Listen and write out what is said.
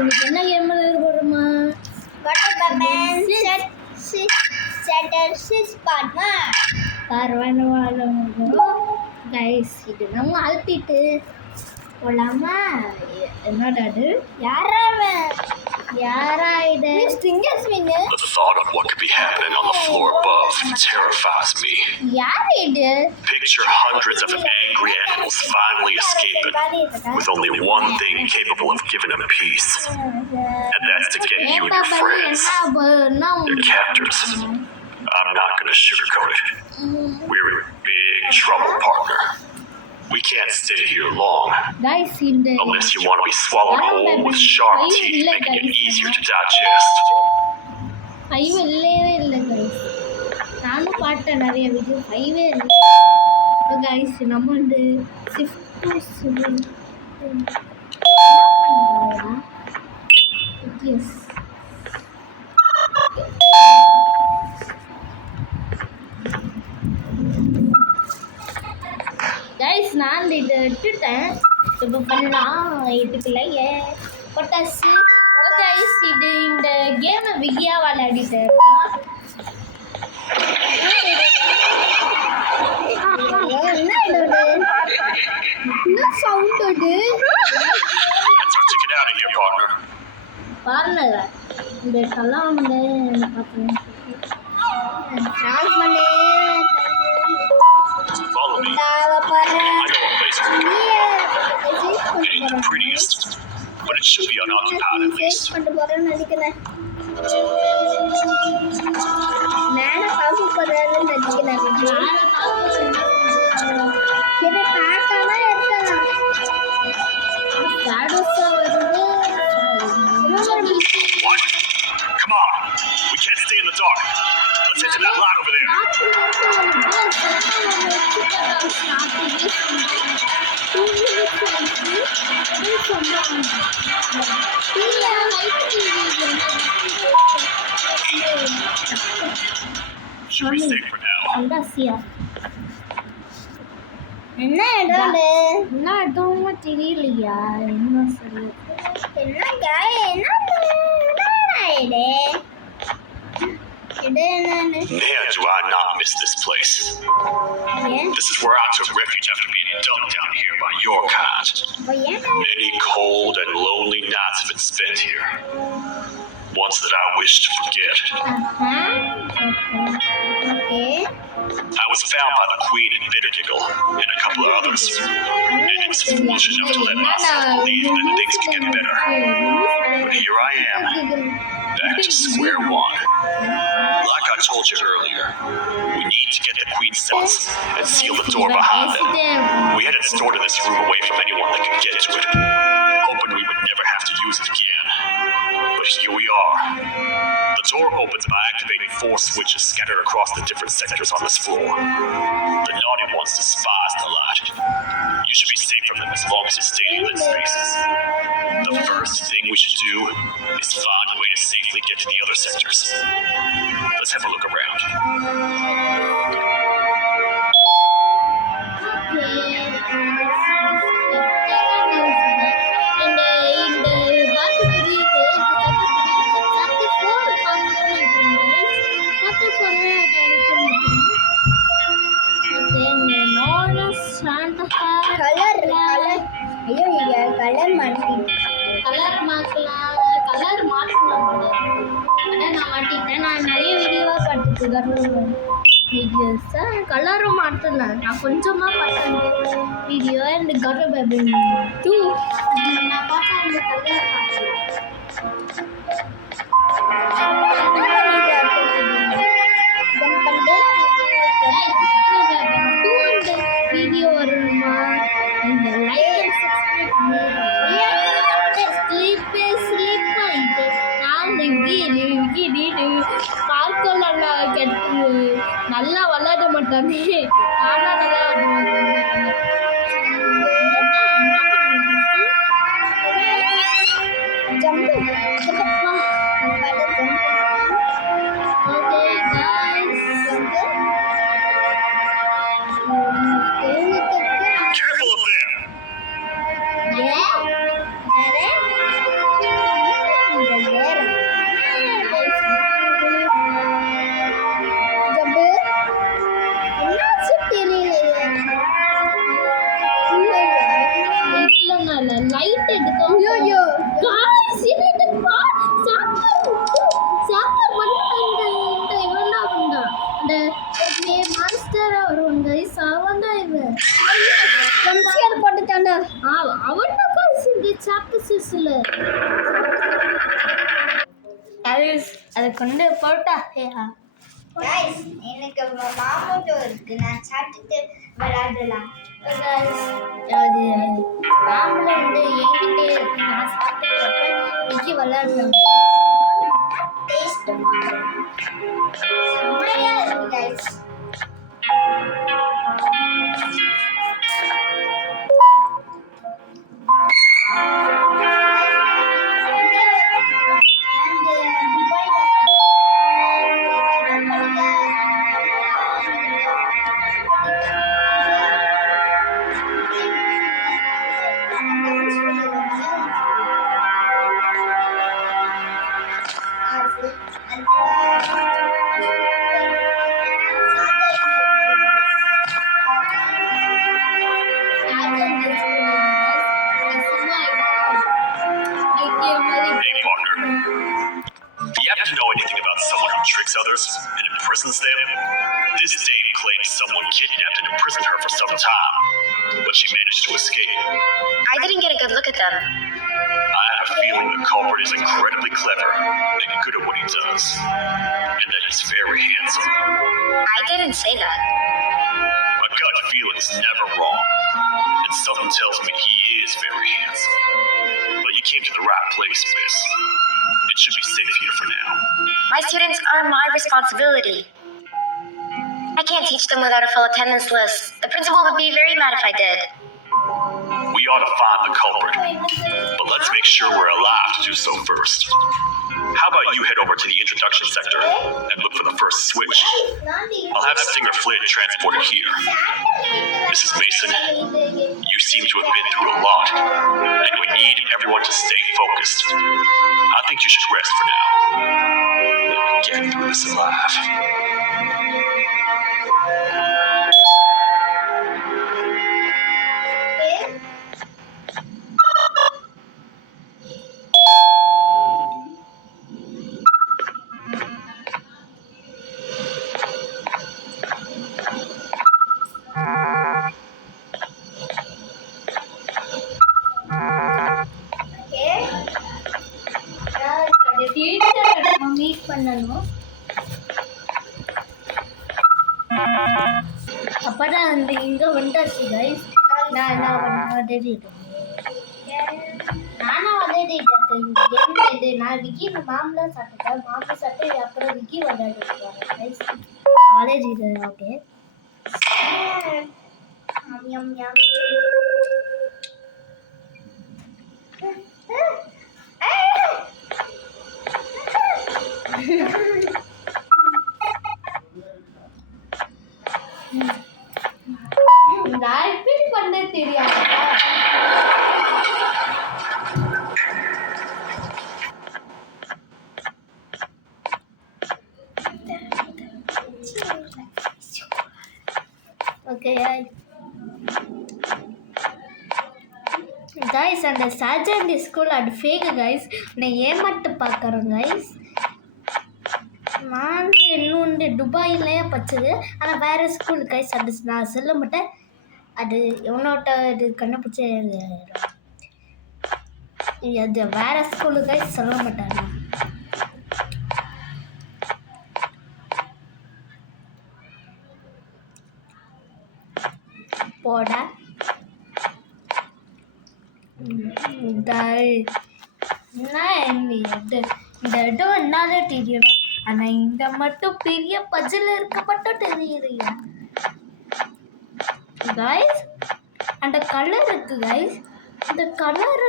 இன்னைக்கு என்ன கேம் போடுறோமா? கைஸ் இது நம்ம அழுத்திட்டு போலாமா? என்னடா இது? யாரா இது? The thought of what could be happening on the floor above terrifies me. யார் இது? Picture hundreds of angry animals finally escaping, with only one thing capable of giving them peace, and that's to get you and your friends, your captors. I'm not gonna sugarcoat it. We're in big trouble, partner. We can't stay here long, Guys, unless you want to be swallowed whole with sharp teeth, making it easier to digest. Five இல்லவே கைஸ். நானும் பார்த்தேன் நிறைய வீடியோ, ஃபைவே இல்லை கைஸ். நம்ம வந்து shift to civil S guys. நான் இதை விட்டுட்டேன். இப்போ பண்ணலாம் இதுக்குள்ளே பட்டாசு கைஸ். இது இந்த கேமை விகியா விளையாடிட்டு இருக்கான். என்ன சவுண்ட் அது? பாருங்க இந்த கல்லாம் வந்து பார்ப்பேன். But it should be unoccupied at least. What? Come on. We can't stay in the dark. Let's enter that lot over there. Should be safe for now. என்ன இடம்னு தெரியலையா? என்ன சொல்லு? Man, do I not miss this place. This is where I took refuge after being dumped down here by your kind. Many cold and lonely nights have been spent here. Ones that I wish to forget. I was found by the Queen and Bittergiggle and a couple of others, and it's foolish enough to let myself believe that things could get better. But here I am, back to square one. Like I told you earlier, we need to get the Queen's cells and seal the door behind them. We had it stored in this room away from anyone that could get to it, hoping we would never have to use it again. But here we are. The door opens by activating 4 switches scattered across the different sectors on this floor. The naughty ones despise the light. You should be safe from them as long as you stay in lit spaces. The first thing we should do is find a way to safely get to the other sectors. Let's have a look around. Colour மாற்றணும். நான் மாட்டிட்டேன். நான் நிறைய வீடியோவாக பார்த்துட்டு வீடியோஸை கலரும் மாற்றலாம். நான் கொஞ்சமாக பார்த்தேன் வீடியோ. இந்த கரு பேபி 2 நான் பார்த்தேன். அந்த கலர் வீடியோ வருமா? இந்த லைக் சப்ஸ்கிரைப் பண்ணிட்டு நான் பார்க்கலாம். கெட்டு நல்லா விளையாட மாட்டானே. நானா நல்லா Careful up there. Yeah. சாப்பிட்டு எடுக்கும் ஐயோ காசு இல்ல சாப்பிட மாட்டாங்க இந்த இவன் தான் வந்தான் அந்த மாஸ்டர் வருவாங்க கைஸ் அவன் தான் இவன் ஜம்ப்ஸ்கேர் போட்டுட்டான்டா. அவன் தான் கைஸ் இந்த சாப்டர் சிஸ்ல அதை கொண்டு போட்டா Guys, எனக்கு மாமோட்டோ இருக்கு. நான் சாப்பிட்டுட்டு விளையாடலாம். மாம்பழம் வந்து என்கிட்டே இருக்கு நான் சாப்பிட்டு இன்னைக்கு விளையாடலாம் டேஸ்ட் செம்மையா இருக்கு guys. Hey, partner. Do you happen to know anything about someone who tricks others and imprisons them? This dame claims someone kidnapped and imprisoned her for some time, but she managed to escape. I didn't get a good look at them. I have a feeling the culprit is incredibly clever and good at what he does, and that he's very handsome. I didn't say that. My gut feeling is never wrong, and something tells me he is very handsome. But you came to the right place, miss. It should be safe here for now. My students are my responsibility. I can't teach them without a full attendance list. The principal would be very mad if I did. We ought to find the culprit, but let's make sure we're alive to do so first. How about you head over to the introduction sector and look for the first switch? I'll have Stinger Flynn transported here. Mrs. Mason, you seem to have been through a lot, and we need everyone to stay focused. I think you should rest for now. Get through this alive. Meet பண்ணணும் அப்பதான் வந்து இங்க வந்துட்டாச்சு கைஸ் நான் தேடிட்டேன் நானும் அதே இது நான் விக்கி மாம்பழம் சாப்பிட்டேன் மாம்பழம் சாப்பிட்டு அப்புறம் விக்கி விளையாடுறேன் கைஸ் காலேஜ் இது ஓகே நான் எப்படி பண்ண தெரியாது ஓகே கைஸ் அந்த சார்ஜன் ஸ்கூல் அது ஃபேக் கைஸ் நான் ஏமாட்டு பார்க்குறேன் கைஸ் நான் இன்னொன்று துபாயிலேயே படிச்சது ஆனால் வேறு ஸ்கூல் கைஸ் அது நான் சொல்ல மாட்டேன் அது எவனோட்ட இது கண்டுபிடிச்ச அது வேறு ஸ்கூலு கைஸ் சொல்ல மாட்டாங்க போட இந்த இடம் என்னால தெரியும் ஆனா இங்க மட்டும் பெரிய பஜ்ல இருக்க மட்டும் தெரியுதுயா கைஸ் அந்த கலர் இருக்கு கைஸ் அந்த கலர்